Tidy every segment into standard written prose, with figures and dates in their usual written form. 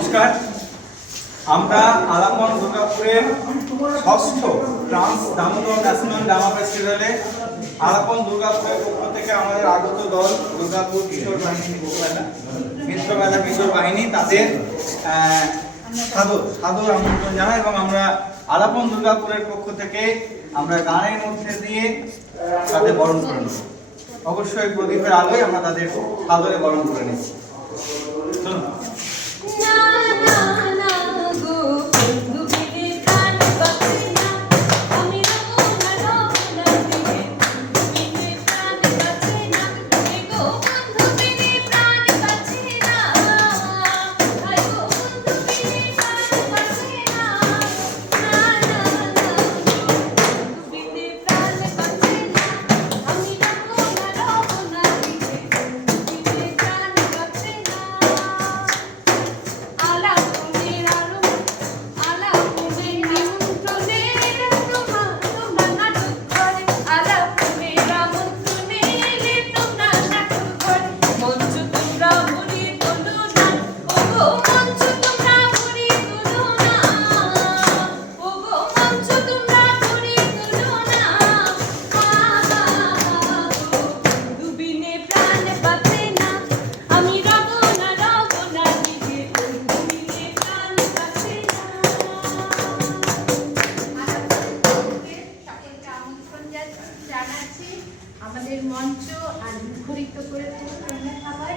নমস্কার। আমরা আলাপন দুর্গাপুরের ষষ্ঠ ট্রান্স দামোদর ন্যাশনাল ড্রামা ফেস্টিভ্যালে আলাপন দুর্গাপুরের পক্ষ থেকে আমাদের আগত দল দুর্গাপুর কিশোর বাহিনী মিত্রমেলা কিশোর বাহিনী তাদের সাদর আমন্ত্রণ জানাই এবং আমরা আলাপন দুর্গাপুরের পক্ষ থেকে আমরা গানের মধ্যে দিয়ে তাদের বরণ করে নেব। অবশ্যই প্রদীপের আলোয় আমরা তাদের সাদরে বরণ করে নিচ্ছি। চলুন। আমাদের মঞ্চ আর মুখরিত করে সবাই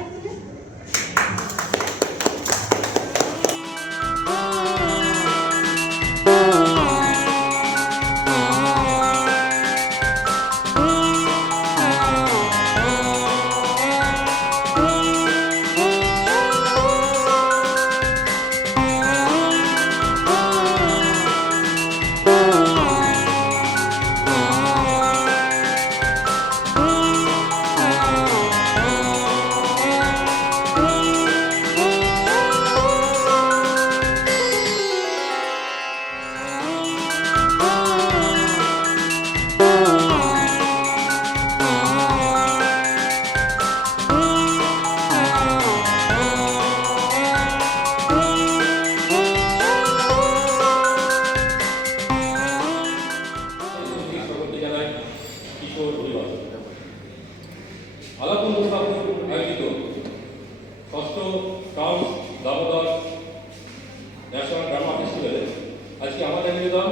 আলাপন দুর্গাপুর আয়োজিত ষষ্ঠ ট্রান্স দামোদর ন্যাশনাল ড্রামা ফেস্টিভ্যালে আজকে আমাদের নিবেদন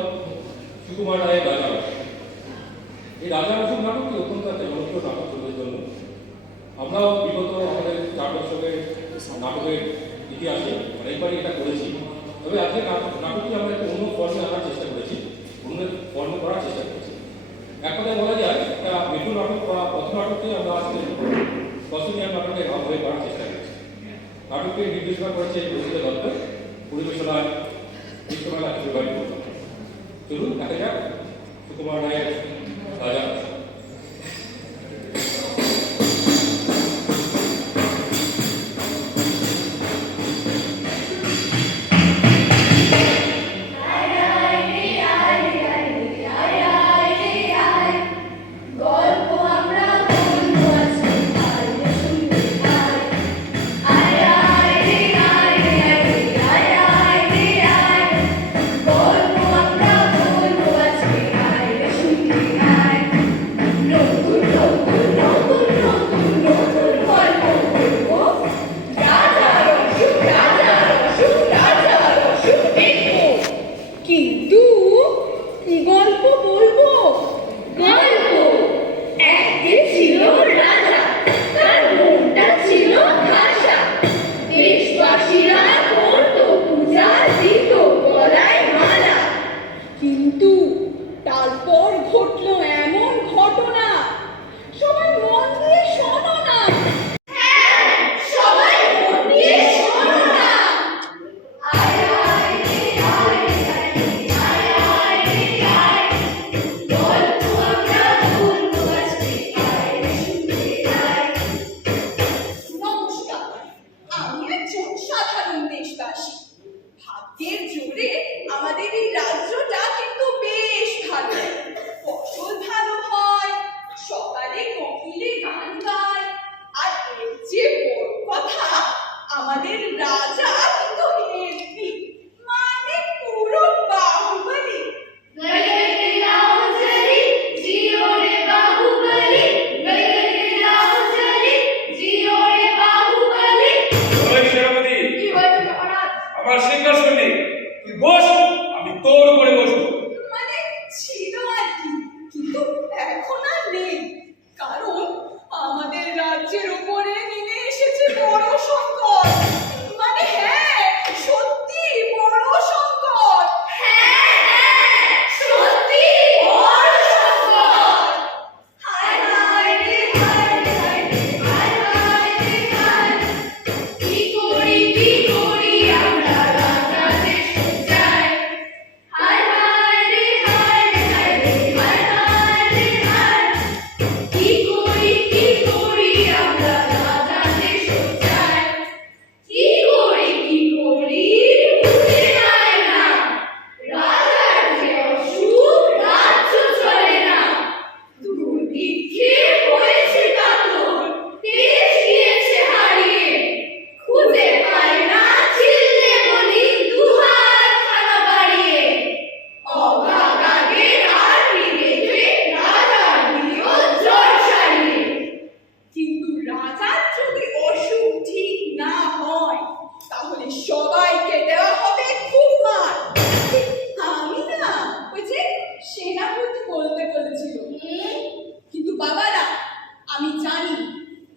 সুকুমার রায়ের রাজারাস। এই রাজারাসের নাটকটি অত্যন্ত একটা জনপ্রিয় নাটক চলবার জন্য আমরাও বিগত আমাদের 4 বছরের নাটকের ইতিহাসে অনেকবারই এটা করেছি। তবে আজকে নাটকটি আমরা একটা অন্য ফর্মে আনার চেষ্টা করেছি, অন্য ফর্ম করার চেষ্টা করেছি। এক কথায় বলা যায় একটা মেট্রো নাটক বা পথ নাটককে আমরা আজকে কসমিয়ান নাটকের ভাব হয়ে করার চেষ্টা করেছি। নাটককে নির্দেশনা করেছে প্রসিদ্ধ দত্ত, পরিবেশনায় বিশ্বমেলা কিশোর বাহিনী। চলুন দেখা যাক সুকুমার রায়ের রাজা।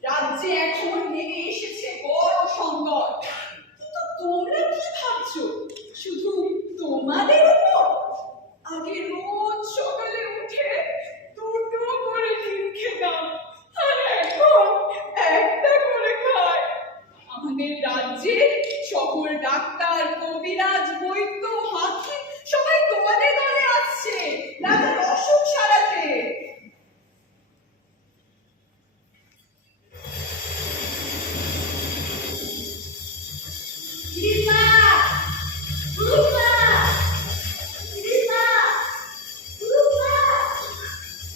রাজ্যে এখন নেমে এসেছে বড় সংকট। কিন্তু তোমরা কি ভাবছো শুধু তোমাদের উপর? আগে রোজ সকালে উঠে দুটো করে ডিম খেতাম, আর এখন একটা করে খায়। আমাদের রাজ্যে সকল ডাক্তার, কবিরাজ, বৈদ্য, হাকিম সবাই তোমাদের দলে আসছে রাজার অসুখ সারাতে। রূপা রূপা রূপা রূপা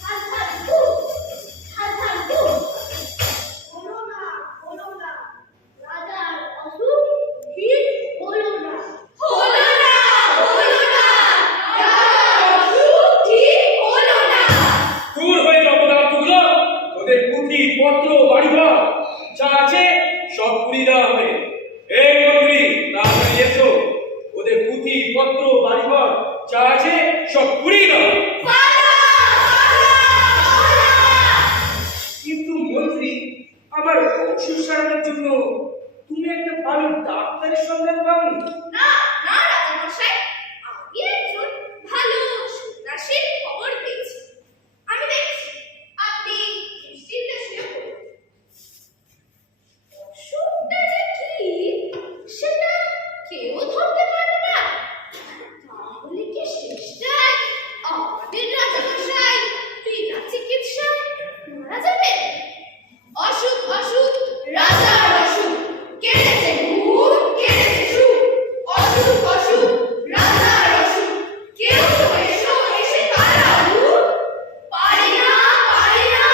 হাতু হাতু বলো না রাজার অসুখ ঠিক হলো না রাজার অসুখ ঠিক হলো না। দূর হয়ে যাও পদার্থগুলো, ওদের পুঁথি পত্র বাড়িঘর যা আছে সব পুড়িয়ে দেওয়া হবে। এই মন্ত্রী, তাড়াতাড়ি এসো, ওদের পুঁথি পত্র বাড়িঘর যা আছে সব পুড়িয়ে দাও। কিন্তু মন্ত্রী, আমার অসুখ সারানোর জন্য তুমি একটা ভালো ডাক্তারের সন্ধান পাওনি? না না রাজামশাই, আমি একজন ভালো সন্ন্যাসীর খবর পেয়েছি। আমি দেখছি আপনি নিশ্চিন্তে শুয়ে পড়ুন। অসুখটা যে কি সেটা কেউ ধরতে পারে না। তাহলে কি শেষটায় আমাদের রাজামশাই বিনা চিকিৎসায় মারা যাবে? অসুখ অসুখ রাজার অসুখ, কেড়েছে ঘুম কেড়েছে সুখ। অসুখ অসুখ রাজার অসুখ, কেউ তো এসো এসে তাড়াও। পারি না আর পারি না,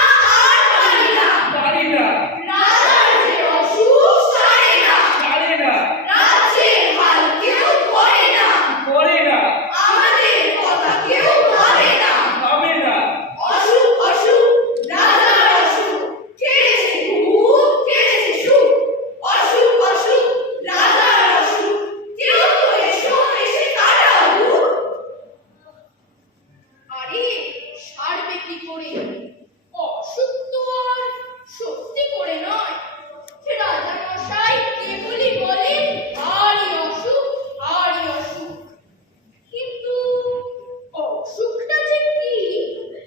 পারি না, রাজার যে অসুখ সারে না। রাজ্যের হাল কেউ করে না, আমাদের কথা কেউ ভাবে না। অসুখ অসুখ রাজার অসুখ, কেড়েছে ঘুম কেড়েছে সুখ। অসুখ অসুখ রাজার অসুখ, কেউ তো এসো এসে তাড়াও। আরে সারবে কি করে? অসুখ তো আর সত্যি করে নয়। রাজামশাই কেবলই বলেন আরই অসুখ আরই অসুখ। কিন্তু অসুখটা যে কি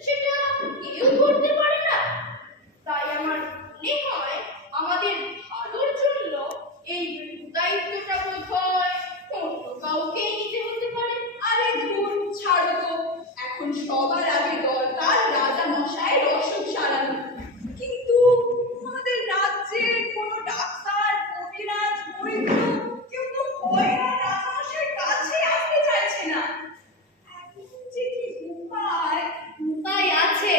সেটা কেউ ধরতে পারে না। তাই আমার মনে হয় আমাদের ভালোর জন্য এই দায়িত্বটা বোধ হয় অন্য কাউকে নিতে হতে পারে। আরে ধুর, ছাড়ো তো, এখন সবার আগে দরকার রাজামশাইয়ের অসুখ সারানো। কিন্তু আমাদের রাজ্যের কোনো ডাক্তার, কবিরাজ, বৈদ্য কেউ তো ভয়ে আর রাজামশাইয়ের কাছে আসতে চাইছে না। এখন যে কি উপায়? উপায় আছে।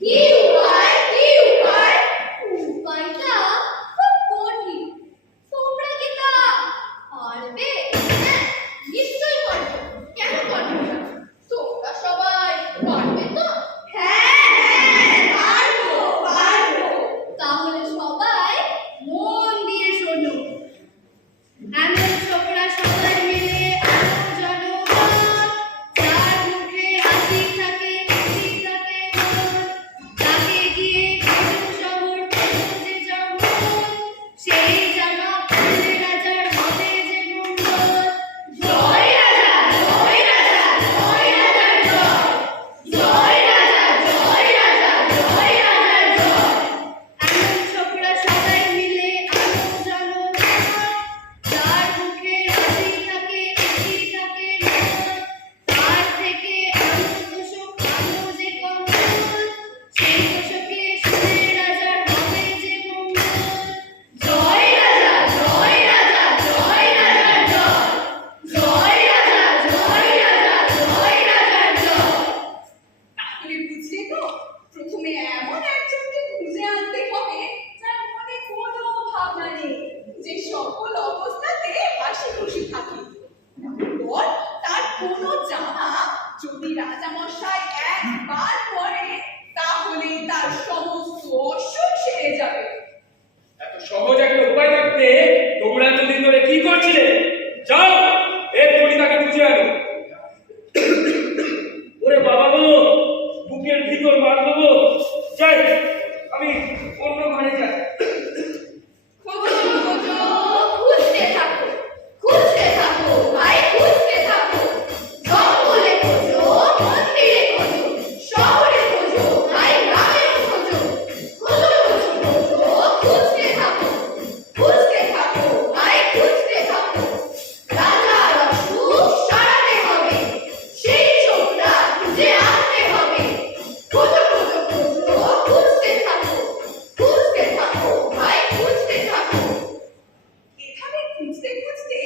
কি উপায়? উপায়টা অন্য ঘরে যাই। খোঁজো খোঁজো খুঁজতে থাকো, খুঁজতে থাকো ভাই খুঁজতে থাকো। জঙ্গলে খোঁজো, মন্দিরে খোঁজো, শহরে খোঁজো ভাই গ্রামেও খোঁজো। খোঁজো খোঁজো খোঁজো খুঁজতে থাকো, খুঁজতে থাকো ভাই খুঁজতে থাকো। রাজার অসুখ সারাতে হবে, সেই চোখটা খুঁজে আনতে হবে। খোঁজো খোঁজো খোঁজো খুঁজতে থাকো, খুঁজতে থাকো ভাই খুঁজতে থাকো। এভাবে খুঁজতে খুঁজতে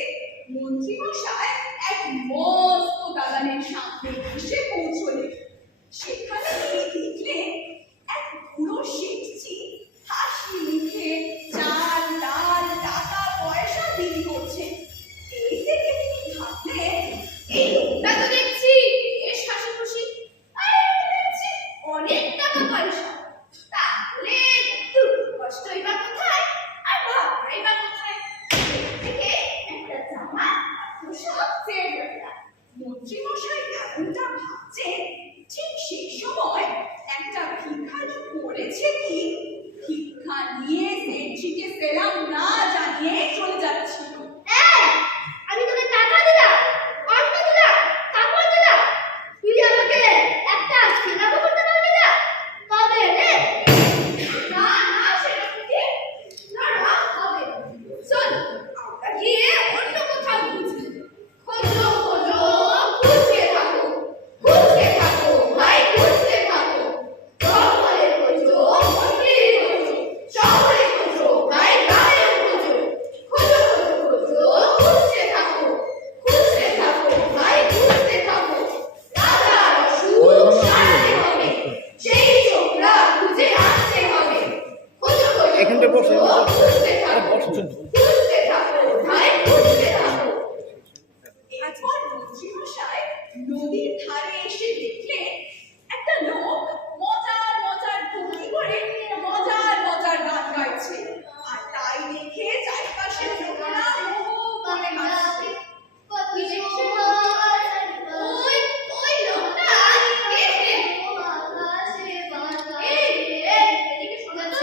মন্ত্রী মশাই এক মস্ত দালানের সামনে এসে পৌঁছলেন। সেখানে গিয়ে দেখলেন এক বুড়ো শেঠজি হাসি মুখে চাল ডাল টাকা পয়সা বিলি করছে। এই দেখে তিনি ভাবলেন, এই লোকটা তো দেখছি বেশ হাসি খুশি, আর একটা দেখছি অনেক টাকা পয়সা। তাহলে দুঃখ কষ্টই বা কোথায় আর ভাবনাই বা কোথায়? থেকে একটা জামা পোশাক চেয়ে দরকার। মন্ত্রী মশাই এমনটা ভাবছেন, ঠিক সেই সময় একটা ভিখারি করেছে কি, ভিক্ষা নিয়ে শেঠজিকে সেলাম না জানিয়ে চলে যাচ্ছিল। এই, আমি তোকে টাকা দিলাম, অর্থ দিলাম, কাপড় দিলাম, তুই আমাকে একটা সেবা করতে পারবি না? তবে রে না না সেরকম কি না না হবে না। চল আমরা গিয়ে অন্য কোথাও খুঁজি। খোঁজো খোঁজো খুঁজতে থাকো, খুঁজতে থাকো ভাই খুঁজতে থাকো। জঙ্গলে খোঁজো, মন্দিরে খোঁজো, শহরে খোঁজো ভাই গ্রামেও খোঁজো। খোঁজো খোঁজো খোঁজো খুঁজতে থাকো, খুঁজতে থাকো ভাই খুঁজতে থাকো। রাজার অসুখ সারাতে হবে, সেই চোখরা খুঁজে আনতে হবে। খোঁজো খোঁজো খোঁজো খুঁজতে থাকো, খুঁজতে থাকো ভাই খুঁজতে থাকো। এরপর মন্ত্রী মশাই নদীর ধারে এসে দেখলেন একটা লোক মজার মজার ভঙ্গি করে মজার মজার গান গাইছে। আর তাই দেখে চারিপাশের লোকেরা হো হো করে হাসছে। ওই লোকটা কে রে? এই রে, এদিকে শোনা তো।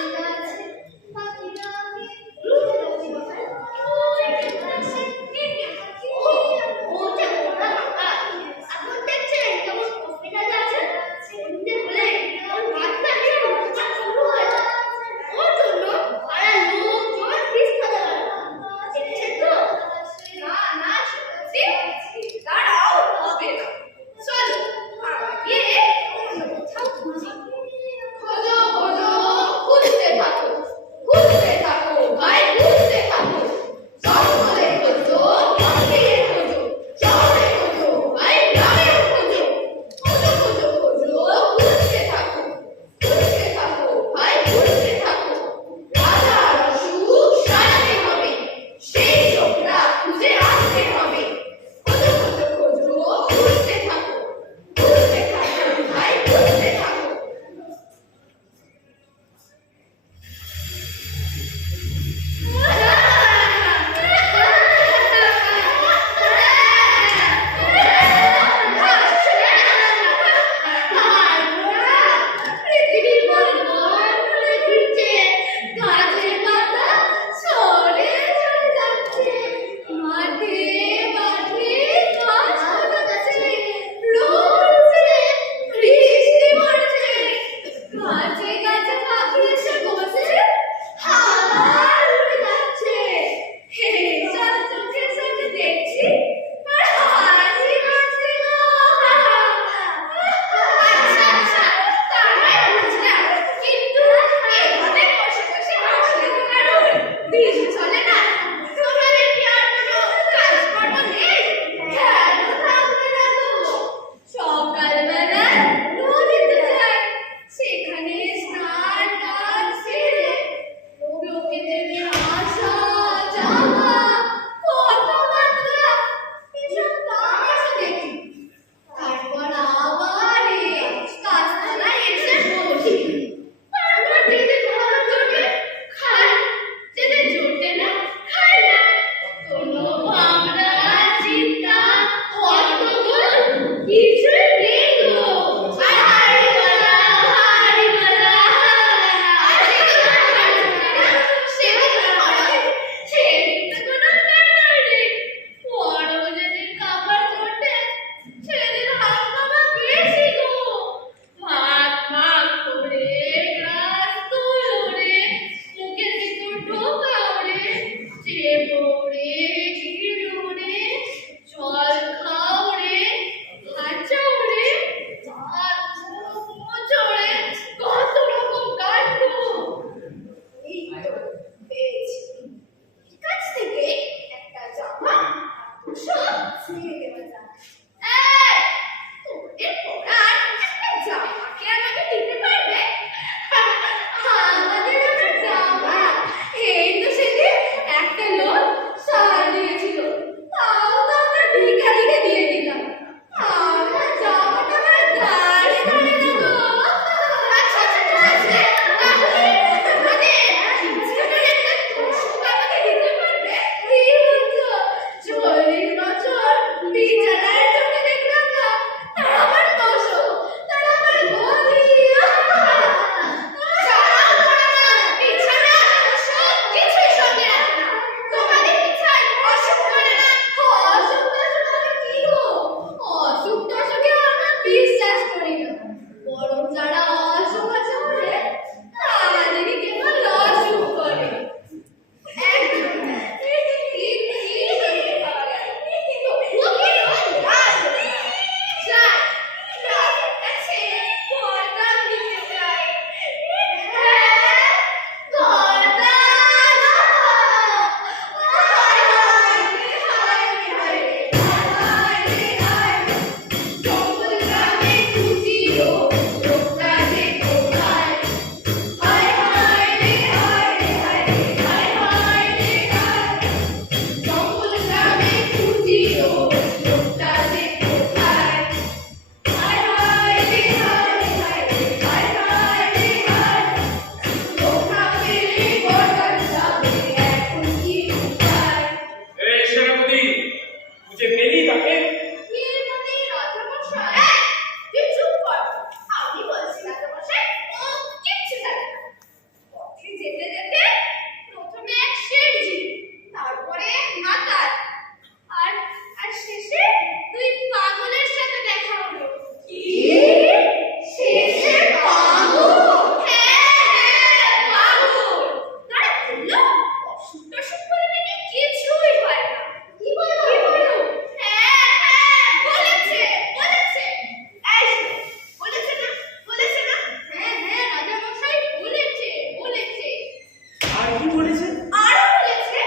আর কি বলেছে? আরো বলেছে,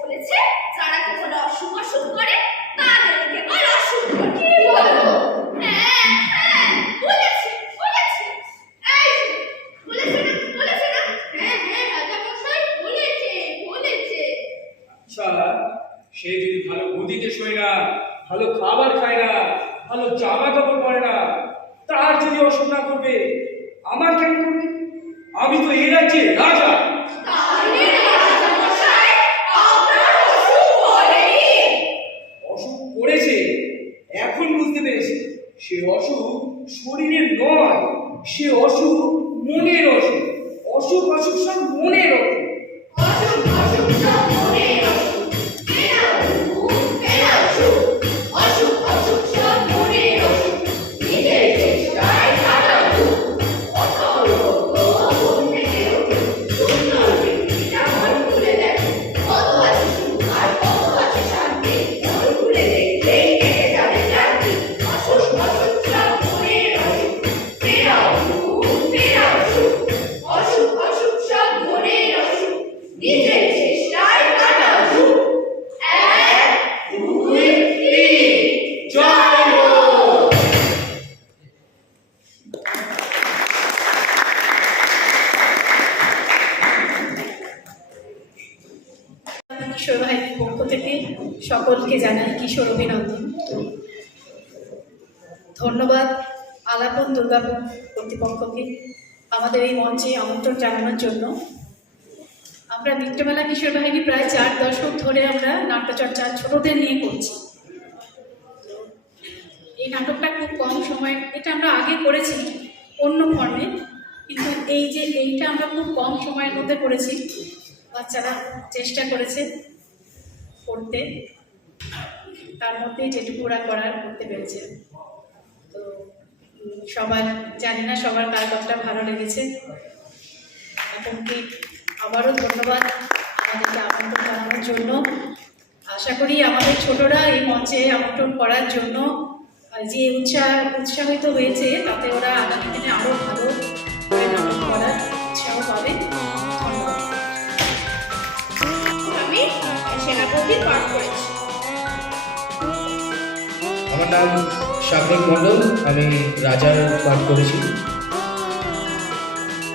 বলেছে যারা কেবল অসুখ অসুখ করে তাদের কেবল অসুখ করে। কি বলো? হ্যাঁ হ্যাঁ বলেছে বলেছে। এই যে, বলেছে না বলেছে না? হ্যাঁ হ্যাঁ রাজামশাই বলেছে বলেছে। শালা, সে যদি ভালো গদিতে শোয় না, ভালো খাবার খায় না, ভালো জামা কাপড় পরে না, তার যদি অসুখ না করবে, আমার কেন করবে? আমি তো এই রাজ্যে রাজা। তাহলে রাজামশাই আপনার অসুখ করেনি? অসুখ করেছে, এখন বুঝতে পেরেছি। সে অসুখ শরীরের নয়, সে অসুখ মনের অসুখ। অসুখ অসুখ সব মনের অসুখ। অসুখ অসুখ সব মনের অসুখ। ফেরাও সুখ, ফেরাও সুখ। অসুখ অসুখ সব মনের অসুখ। নিজের চেষ্টায় কাটাও দুঃখ। কত রোগ মন থেকে ওঠে। সুন্দর পৃথিবীটা মন খুলে দেখো। কত আছে সুখ আর কত আছে শান্তি। মন খুলে দেখলেই কেটে যাবে ক্লান্তি। অসুখ অসুখ সব মনের অসুখ। ফেরাও সুখ, ফেরাও সুখ। অসুখ অসুখ সব মনের অসুখ। নিজের চেষ্টায় কাটাও সুখ। 1 2 3 জয় হোক! কিশোর বাহিনীর পক্ষ থেকে সকলকে জানাই কিশোর অভিনন্দন। ধন্যবাদ আলাপন দুর্গাপুর কর্তৃপক্ষকে আমাদের এই মঞ্চে আমন্ত্রণ জানানোর জন্য। আমরা মিত্রমেলা কিশোর বাহিনী প্রায় 4 দশক ধরে আমরা নাট্যচর্চা ছোটদের নিয়ে করছি। এই নাটকটা খুব কম সময়, এটা আমরা আগে করেছি অন্য ফর্মে, কিন্তু এইটা আমরা খুব কম সময়ের মধ্যে করেছি। বাচ্চারা চেষ্টা করেছে করতে, তার মধ্যে যেটুকু ওরা করতে পেরেছে। তো সবার, জানি না সবার কার কতটা ভালো লেগেছে। এখনকে আবারও ধন্যবাদ আমাদেরকে আমন্ত্রণ জানানোর জন্য। আশা করি আমাদের ছোটরা এই মঞ্চে আমন্ত্রণ করার জন্য যে উৎসাহিত হয়েছে, তাতে ওরা আগামী দিনে আরও ভালো করে নাটক করার উৎসাহ পাবে। ধন্যবাদ। আমি সেনাপতি পাঠ করেছি। আমার নাম সাগ্নিক মণ্ডল, আমি রাজার পাঠ করেছি।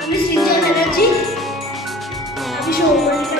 আমি সৃঞ্জন ব্যানার্জি, আমি সৌপর্ণিকা